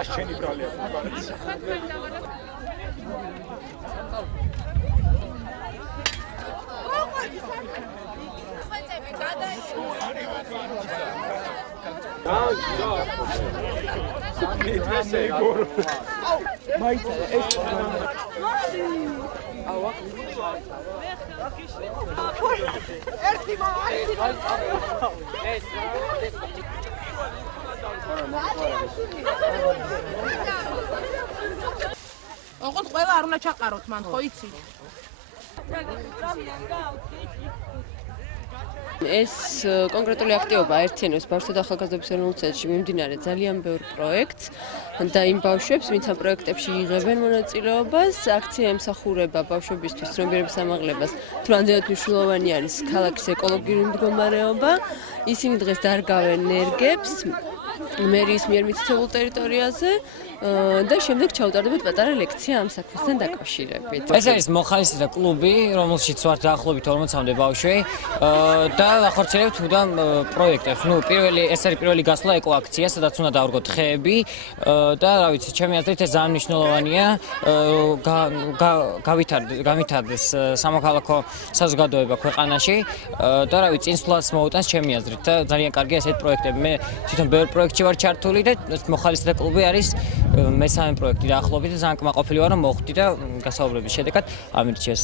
Აშჩენი ბრალია. ოღონდ ყველა არ უნდა ჩაყაროთ მან, ხო იცი? ეს კონკრეტული აქტივობა აერთიანებს ბავშვთა და ახალგაზრდობის ეროვნულ ცენტრში მიმდინარე ძალიან ბევრ პროექტს და იმ ბავშვებს, ვინც ამ პროექტებში იღებენ მონაწილეობას, აქცია ემსახურება ბავშვებისთვის ცნობიერების ამაღლებას, თუ რამდენად მნიშვნელოვანი არის ქალაქის ეკოლოგიური მდგომარეობა. ისინი დღეს დარგავენ ნერგებს მერიის მიერ მითითებულ ტერიტორიაზე და შემდეგ ჩაუტარდებათ პატარა ლექცია ამ საქმესთან დაკავშირებით. ეს არის მოხალისეთა კლუბი, რომელშიც ვართ დაახლოებით 40-მდე ბავშვი და ახორციელებთ უდამ პროექტებს. ეს არის პირველი გასვლა ეკოაქცია, სადაც უნდა დავარგოთ ხეები და რა ვიცი, ჩემი აზრით ეს ძალიან მნიშვნელოვანია. გავითარდეს სამოქალაქო საზოგადოება ქვეყანაში და რა ვიცი, წინსვლას მოუტანს ჩემი აზრით და ძალიან კარგია ესეთ პროექტები. მე თვითონ ბევრ პროექტში ვარ ჩართული და მოხალისეთა კლუბი არის მესამე პროექტი დაახლოებით და ძალიან კმაყოფილი ვარ რომ მოხვდი და გასაუბრების შედეგად ამირჩიეს.